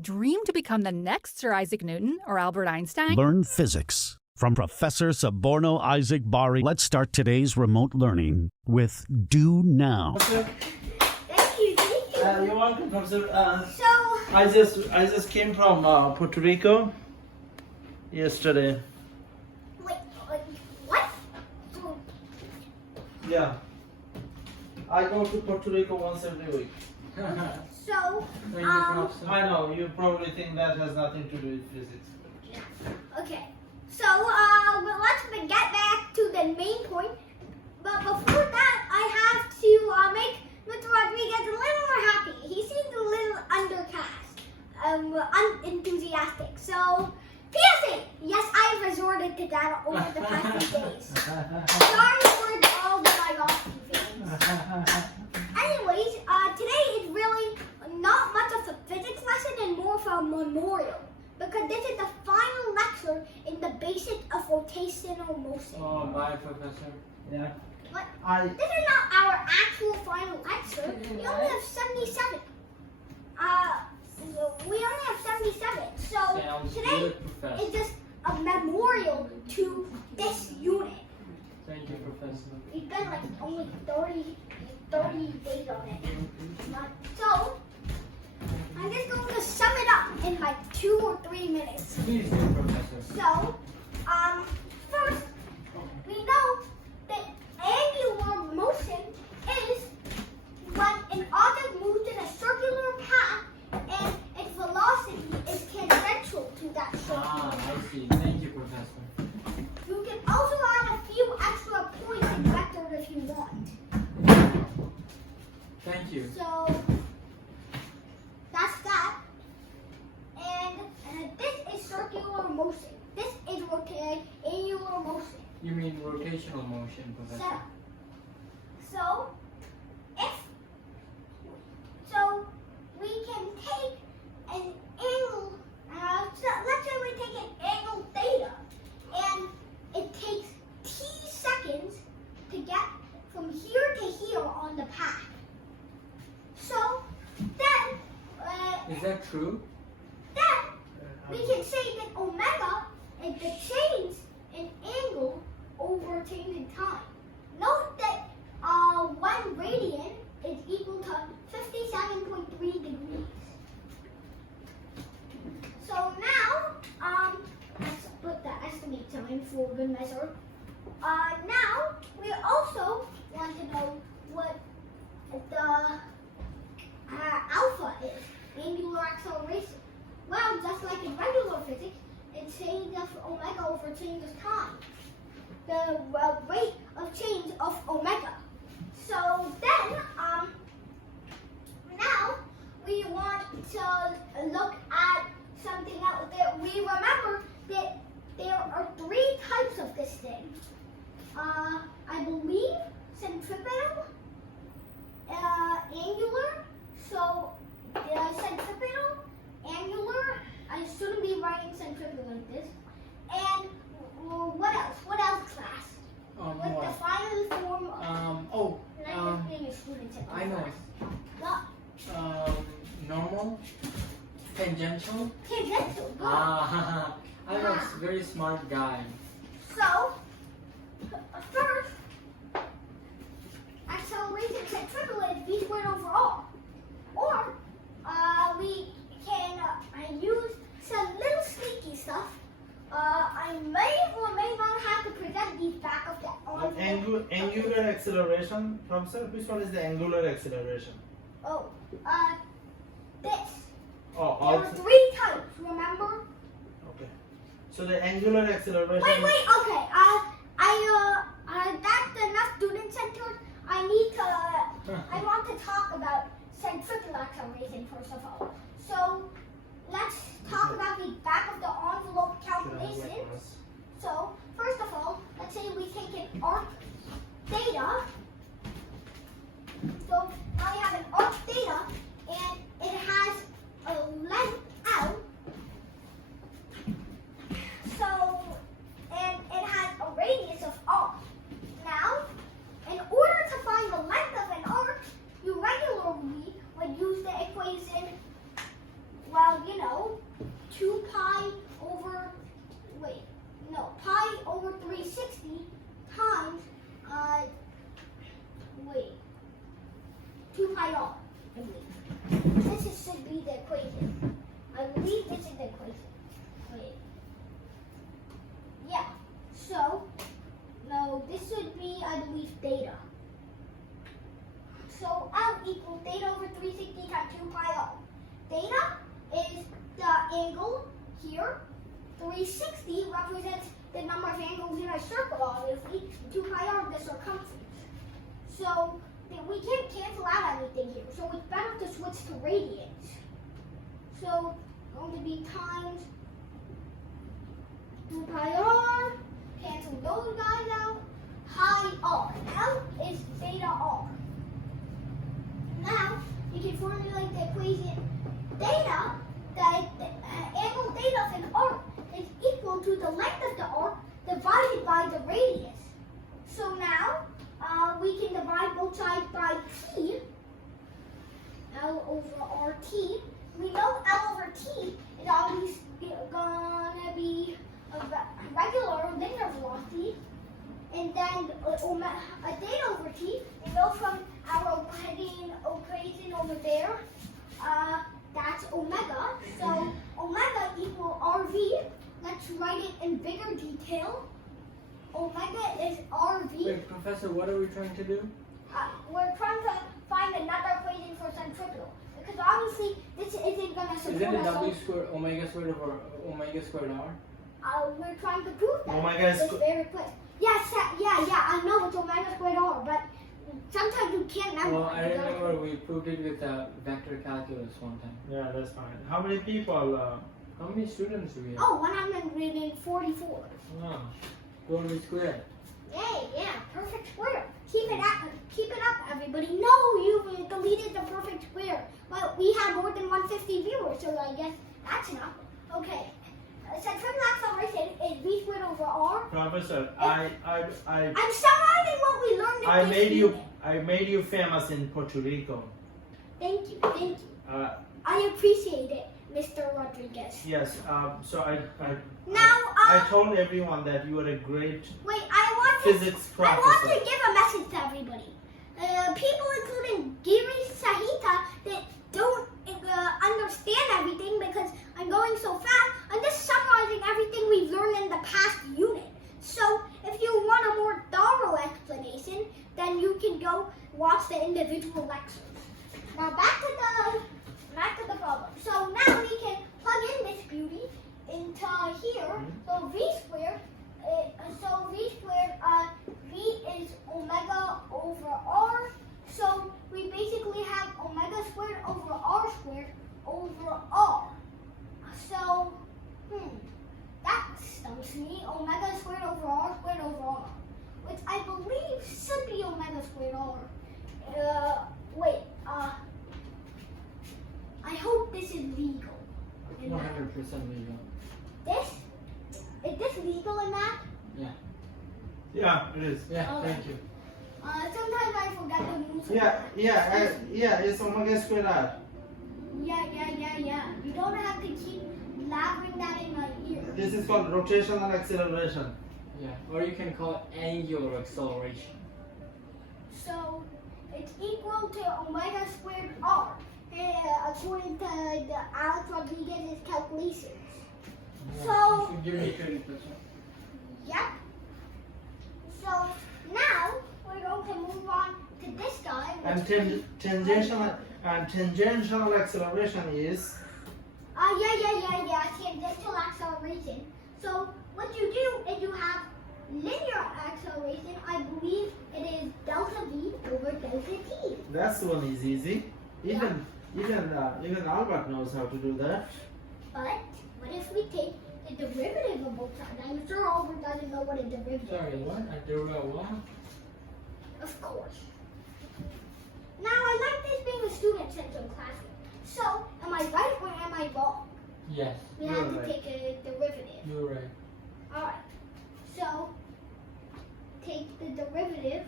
Dream to become the next Sir Isaac Newton or Albert Einstein? Learn physics from Professor Suborno Isaac Bari. Let's start today's remote learning with Do Now. Thank you. You're welcome, Professor. I just came from Puerto Rico yesterday. Wait, what? Yeah. I go to Puerto Rico once every week. So, I know, you probably think that has nothing to do with physics. okay. So, well, let's get back to the main point. But before that, I have to make Mr. Rodriguez a little more happy. He seems a little undercast, unenthusiastic. So, PSA, yes, I've resorted to that over the past few days. Sorry for all the biology things. Anyways, today is really not much of a physics lesson and more of a memorial, because this is the final lecture in the basics of rotational motion. Oh, bye, Professor. Yeah. What? This is not our actual final lecture. We only have 77. We only have 77. So today is just a memorial to this unit. Thank you, Professor. We've been like only 30 days on it. So I'm just going to sum it up in like 2 or 3 minutes. Please do, Professor. So, first, we know that angular motion is when an object moves in a circular path and its velocity is tangential to that circular I path. see. Thank you, Professor. You can also add a few extra points in vectors if you want. Thank you. So, that's that. And this is circular motion. This is angular motion. You mean rotational motion, Professor? So we can take an angle. Let's say we take an angle theta, and it takes t seconds to get from here to here on the path. So then, Is that true? then we can say that omega is the change in angle over change in time. Note that 1 radian is equal to 57.3 degrees. So now, let's put the estimate sign for good measure. Now, we also want to know what the alpha is, angular acceleration. Well, just like in regular physics, it's change of omega over change of time. The rate of change of omega. So then, now we want to look at something else. We remember that there are 3 types of this thing. I believe centrifugal, angular. So centrifugal, angular. I shouldn't be writing centrifugal like this. And what else? What else, class? What's the What? final form of being a student? I know. What? Normal? Tangential? Tangential. Good. I'm a very smart guy. So, first, acceleration centrifugal is v squared over r. Or, we can use some little sneaky stuff. I may or may not have to present these back of the envelope. Angular acceleration, Professor? Which one is the angular acceleration? Oh, this. Oh, There are 3 types, remember? okay. So the angular acceleration. Wait, okay. That's enough student centered. I want to talk about centrifugal acceleration first of all. So let's talk about the back of the envelope calculations. So first of all, let's say we take an arc theta. So now we have an arc theta, and it has a length out. So, and it has a radius of r. Now, in order to find the length of an arc, you regularly would use the equation, well, 2 pi over, pi over 360 times, 2 pi r, I believe. Should be the equation. I believe this is the equation. Yeah. So, no, this should be, I believe, theta. So, L equals theta over 360 times 2 pi r. Theta is the angle here. 360 represents the number of angles in a circle, obviously. 2 pi r, the circumference. So, we can't cancel out anything here. So, it's better to switch to radians. So, going to be times 2 pi r. Cancel those guys out. Pi r. L is theta r. Now, you can formulate the equation theta, the angle theta of an arc is equal to the length of the arc divided by the radius. So now, we can divide both sides by t, L over RT. We know L over T is always gonna be a regular linear velocity. And then a theta over T, we know from our equation over there, that's omega. So omega equal RV. Let's write it in bigger detail. Omega is RV. Wait, Professor, what are we trying to do? We're trying to find another equation for centrifugal. Because obviously this isn't going to support Isn't it us. W squared omega squared over omega squared r? We're trying to prove that. Omega is it's very quick. Yes, yeah, I know it's omega squared r, but sometimes you can't memorize. Well, I remember we proved it with vector calculus one time. Yeah, that's fine. How many people? How many students do we have? 144. Oh, go to square. Yay, yeah, perfect square. Keep it up, everybody. No, you deleted the perfect square. Well, we have more than 150 viewers, so I guess that's enough. Okay. Centrifugal acceleration is v squared over r. Professor, I'm summarizing what we learned in this unit. I made you famous in Puerto Rico. Thank you. I appreciate it, Mr. Rodriguez. Yes. So Now, I told everyone that you are a great wait, physics I want professor. to give a message to everybody. People, including Giri Sahita, that don't understand everything because I'm going so fast. I'm just summarizing everything we've learned in the past unit. So, if you want a more thorough explanation, then you can go watch the individual lectures. Now, back to the problem. So now we can plug in this beauty into here. So v squared. V is omega over r. So we basically have omega squared over r squared over r. So, that stumps me. Omega squared over r, which I believe should be omega squared r. I hope this is legal. 100% legal. Is this legal in math? Yeah. Yeah, it is. Yeah, Okay. thank you. Sometimes I forget the rules. Yeah. It's omega squared r. Yeah. You don't have to keep blabbering that in my ear. This is called rotational acceleration. Yeah, or you can call it angular acceleration. So it's equal to omega squared r, according to the Alex Rodriguez's calculations. You should give me 30%. Yep. So now we're going to move on to this guy. And which tangential acceleration is tangential acceleration. So what you do is you have linear acceleration. I believe it is delta v over delta t. that's one is easy. Even Albert knows how to do that. But what if we take the derivative of both sides? I'm sure Albert doesn't know what a derivative Sorry, is. what? I derive what? Of course. Now I like this being a student-centered classroom. So am I right or am I wrong? Yes, We You're have to right. take a derivative. you're right. Alright, so take the derivative,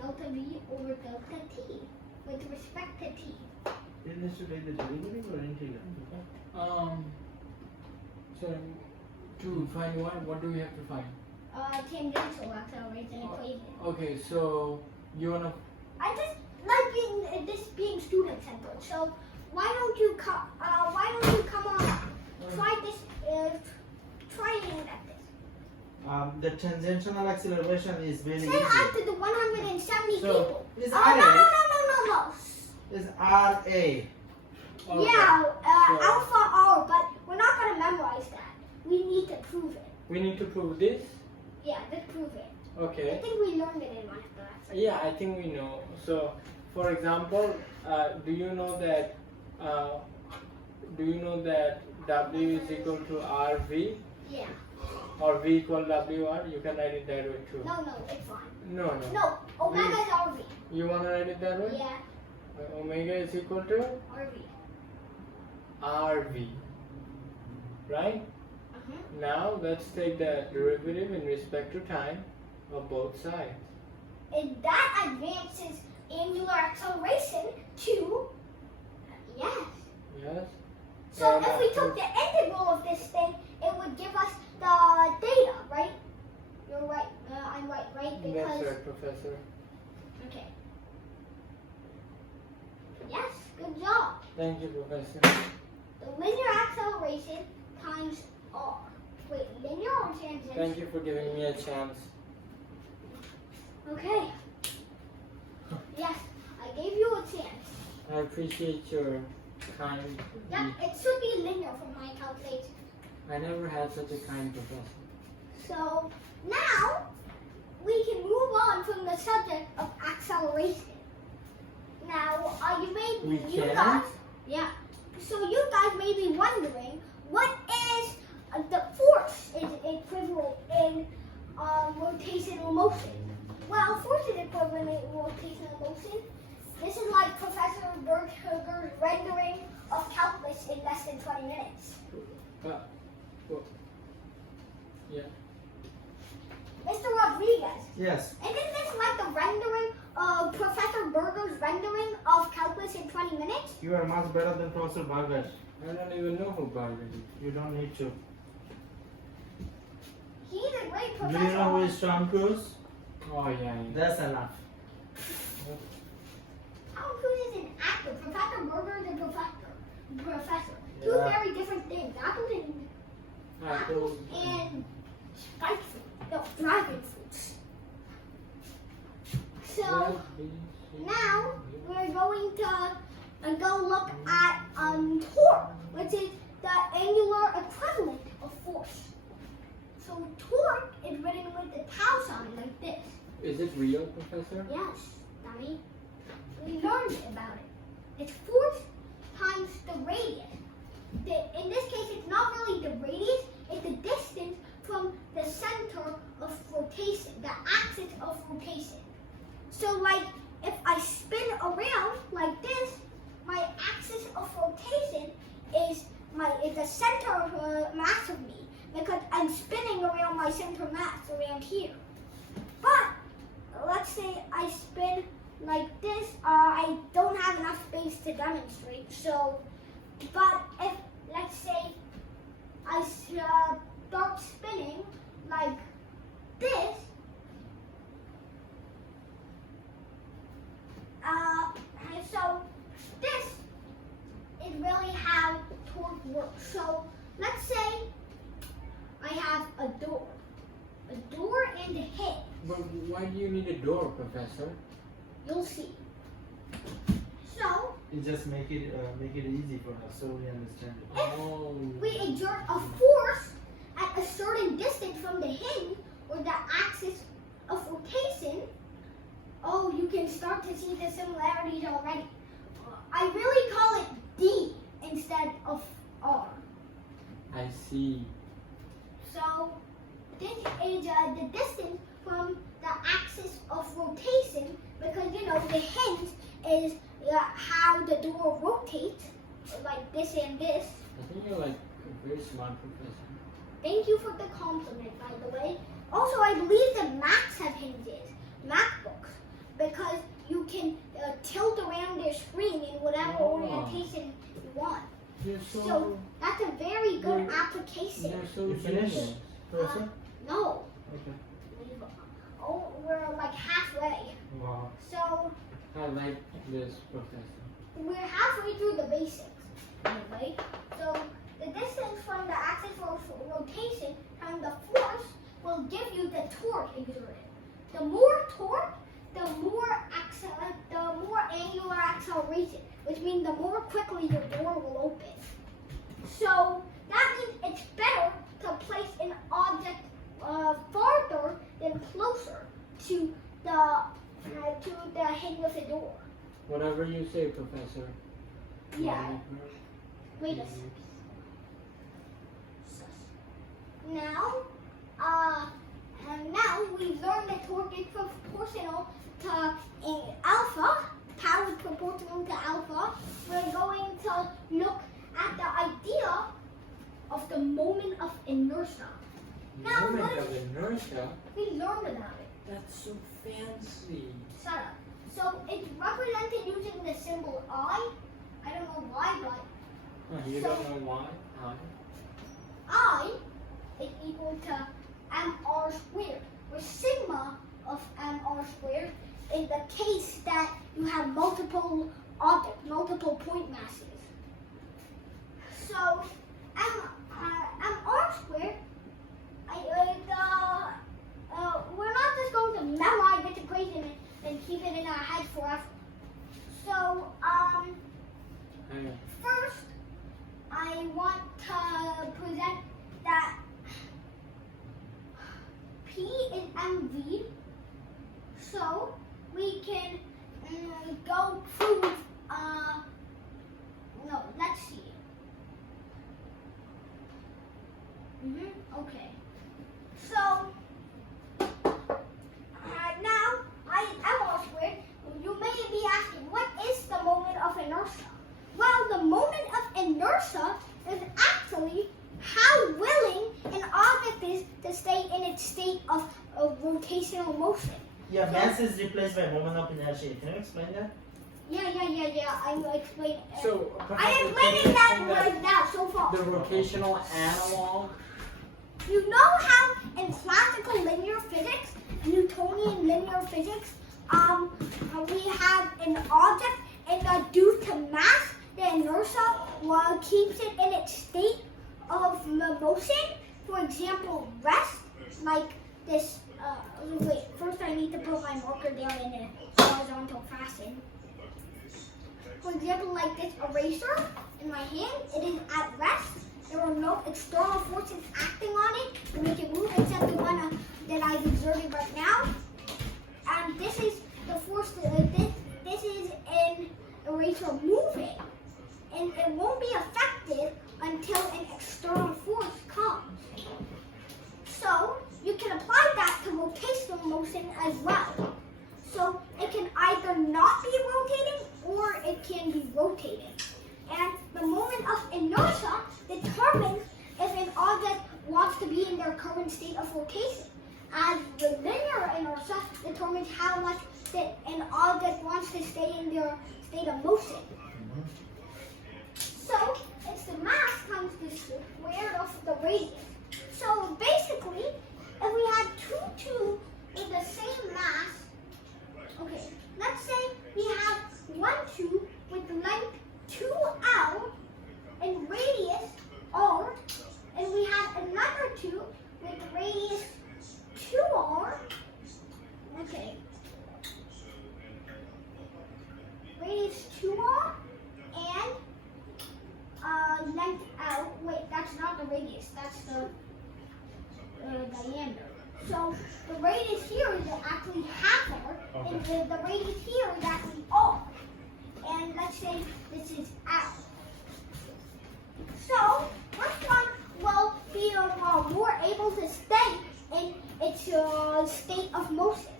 delta v over delta t, with respect to t. It needs to take the derivative or integral. So to find what do we have to find? Tangential acceleration equation. Okay, so you wanna I just like being student centered. So why don't you come on try this trying at this. The tangential acceleration is very Say easy. after the 170 So people. is No. RA is RA. Okay. Yeah, So- alpha R, but we're not gonna memorize that. We need to prove it. we need to prove this? Yeah, let's prove it. I Okay. think we learned it in one class. Yeah, I think we know. So, for example, do you know that W is equal to RV Yeah. or V equal WR? You can write it that way too. No, it's fine. No. No, omega is RV. You wanna write it that way? Yeah, Omega is equal to RV. RV, right? Now let's take the derivative in respect to time of both sides. And that advances angular acceleration to, yes. Yes? So And if we after- took the integral of this thing, it would give us the data, right? You're right. I'm right, right? That's Because, right, Professor. okay. Yes, good job. Thank you, Professor. The linear acceleration times r. Wait, linear or tangent? Thank you for giving me a chance. Okay. Yes, I gave you a chance. I appreciate your kind. Yeah, it should be linear from my calculation. I never had such a kind professor. So now we can move on from the subject of acceleration. Now, We you can? guys, yeah. So you guys may be wondering, what is the force is equivalent in rotational motion? Well, force is equivalent in rotational motion. This is like Professor Berghager's rendering of calculus in less than 20 minutes. Yeah. Mr. Rodriguez, Yes. isn't this like the rendering of Professor Berger's rendering of calculus in 20 minutes? You are much better than Professor Barger. I don't even know who Barger is. You don't need to. He's a great Do professor. you know who is Tom Cruise? Oh, yeah. That's enough. Tom Cruise is an actor. Professor Berger is a professor. Two Yeah. very different things. Apples and spike fruit. No, dragon fruits. So now we're going to go look at torque, which is the angular equivalent of force. So torque is written with the tau sign like this. Is it real, Professor? Yes, dummy. We learned about it. It's force times the radius. In this case, it's not really the radius, it's the distance from the center of rotation, the axis of rotation. So like, if I spin around like this, my axis of rotation is the center of mass of me, because I'm spinning around my center mass around here. But let's say I spin like this, I don't have enough space to demonstrate. So, but if let's say I start spinning like this, and so this is really how torque works. So let's say I have a door and a hinge. But why do you need a door, Professor? You'll see. So You just make it easy for us so we understand it. Oh. we exert a force at a certain distance from the hinge or the axis of rotation. Oh, you can start to see the similarities already. I really call it D instead of R. I see. So this is the distance from the axis of rotation, because you know the hinge is how the door rotates, like this and this. I think you're like a very smart professor. Thank you for the compliment, by the way. Also, I believe that Macs have hinges, MacBooks, because you can tilt around their screen in whatever Oh. orientation you want. You're So that's a very good You're- application. You're so You finished? genius. Professor? No, Okay. we're like halfway. Wow. So I like this, Professor. we're halfway through the basics. Anyway, so the distance from the axis of rotation and the force will give you the torque exerted. The more torque, the more angular acceleration, which means the more quickly your door will open. So that means it's better to place an object farther than closer to the hinge of the door. Whatever you say, Professor. Yeah. Wait a second. Now we've learned that torque is proportional to alpha, power is proportional to alpha. We're going to look at the idea of the moment of inertia. Now, Moment what of inertia. we learned about it. That's so fancy. Shut up. So it's represented using the symbol I. I don't know why, but You So- don't know why? I is equal to mr squared, where sigma of mr squared is the case that you have multiple objects, multiple point masses. So mr squared, we're not just going to memorize this equation and keep it in our head forever. So first, I want to present that P is mv, so we can go prove, no, let's see. Okay. So, now, mr squared, you may be asking, what is the moment of inertia? Well, the moment of inertia is actually how willing an object is to stay in its state of rotational motion. Yeah, mass is replaced by moment of inertia. Can you explain that? Yeah. I will explain it. So, I'm explaining that right now so far. The rotational analog. You know how in classical linear physics, Newtonian linear physics, we have an object and due to mass, the inertia keeps it in its state of motion. For example, rest, like this. Wait, first I need to put my marker down in a horizontal fashion. For example, like this eraser in my hand, it is at rest. There are no external forces acting on it to make it move except the one that I've exerted right now. And this is the force, this is an eraser moving. And it won't be affected until an external force comes. So you can apply that to rotational motion as well. So it can either not be rotating or it can be rotating. And the moment of inertia determines if an object wants to be in their current state of rotation, as the linear inertia determines how much that an object wants to stay in their state of motion. So it's the mass times the square of the radius. So basically, if we had two tubes with the same mass, okay, let's say we have one tube with length 2L and radius R, and we have another tube with radius 2R, okay, radius 2R and length L. Wait, that's not the radius, that's the diameter. So the radius here is actually half R, and the radius here is actually R. And let's say this is L. So which one will be more able to stay in its state of motion?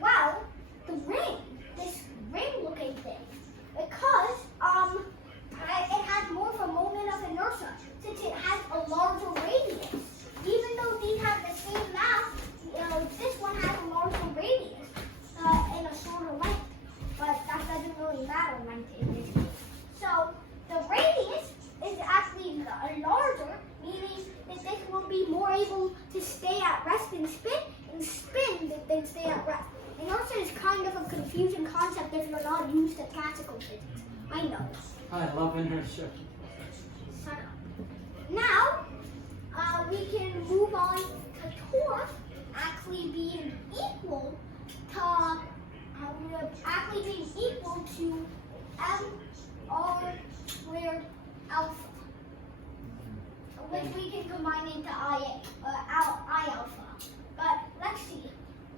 Well, the ring, this ring-looking thing, because it has more of a moment of inertia since it has a larger radius. Even though these have the same mass, this one has a larger radius and a shorter length, but that doesn't really matter length in this case. So the radius is to stay at rest and spin then stay at rest. Inertia is kind of a confusing concept if you're not used to classical physics. I know. I love inertia. Shut up. Now, we can move on to torque actually being equal to mr squared alpha, which we can combine into I alpha. But let's see.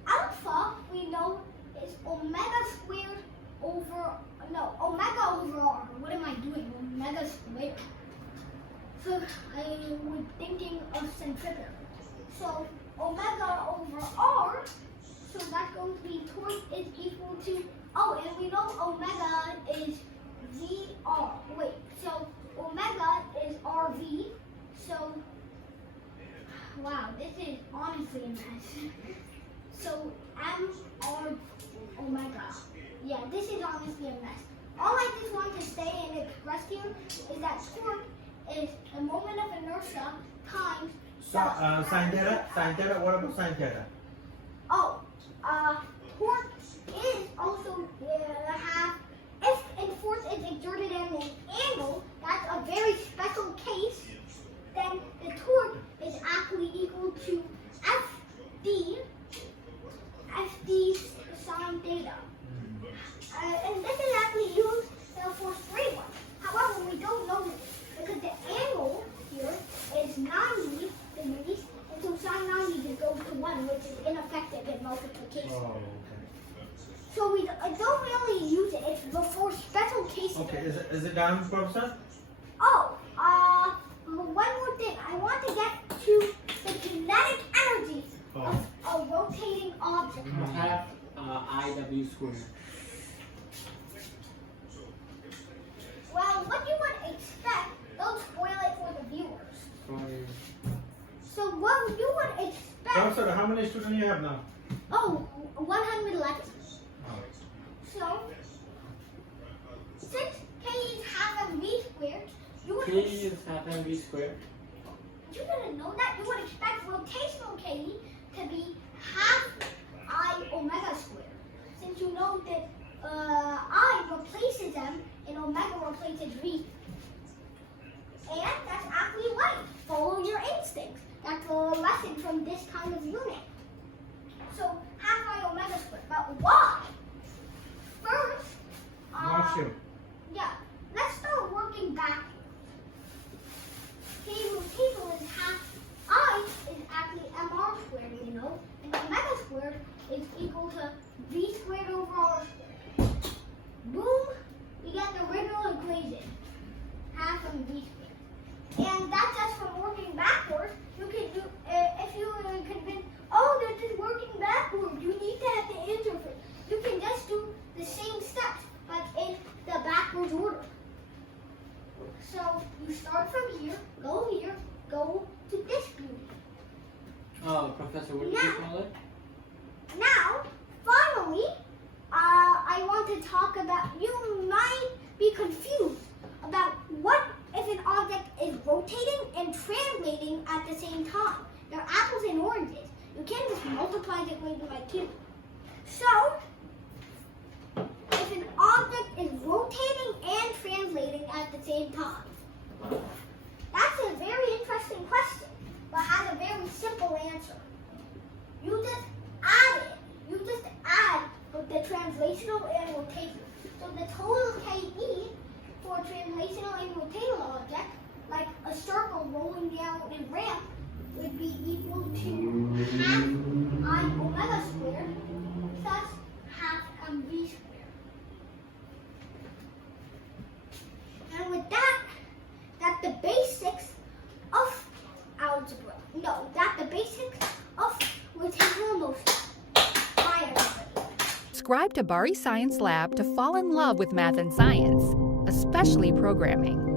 Alpha we know is omega squared over r. What am I doing? Omega squared. So I was thinking of centrifugal. So omega over r. So that's going to be torque is equal to, and we know omega is VR. Wait, so omega is RV. So, wow, this is honestly a mess. So MR omega. Yeah, this is honestly a mess. All I just want to say and express here is that torque is the moment of inertia times Sine theta, what about sine theta? Torque is also if force is exerted at an angle, that's a very special case, then the torque is actually equal to FD sine theta. And this is actually used for straight one. However, we don't know this because the angle here is 90 degrees, and so sine 90 just goes to 1, which is ineffective in multiplication. Oh, okay. So we don't really use it. It's for special cases. Okay, is it done, Professor? One more thing. I want to get to the kinetic energy of a rotating object. Half IW squared. Well, what you would expect, don't spoil it for the viewers. So what you would expect... Professor, how many students you have now? 111. So, since K is half mv squared, K is half mv squared. You didn't know that? You would expect rotational K to be half I omega squared. Since you know that I replaces M and omega replaces V. And that's actually right. Follow your instincts. That's a lesson from this kind of unit. So half I omega squared. But why? First, Not sure. yeah, let's start working back. K rotational is half I is actually mr squared, you know, and omega squared is equal to v squared over r squared. Boom, we get the original equation, half mv squared. And that's just from working backwards. You can do, if you are convinced, this is working backwards, you need to have the interface. You can just do the same steps, but in the backwards order. So you start from here, go to this beauty. Professor, what did you call it? Now, finally, I want to talk about, you might be confused about what if an object is rotating and translating at the same time. They're apples and oranges. You can't just multiply the equation by 2. So, if an object is rotating and translating at the same time, that's a very interesting question, but has a very simple answer. You just add it. You just add the translational and rotational. So the total KE for a translational and rotational object, like a circle rolling down a ramp, would be equal to half I omega squared plus half mv squared. And with that, that's the basics of algebra. No, that's the basics of rotational motion. Bye, everybody. Subscribe to Bari Science Lab to fall in love with math and science, especially programming.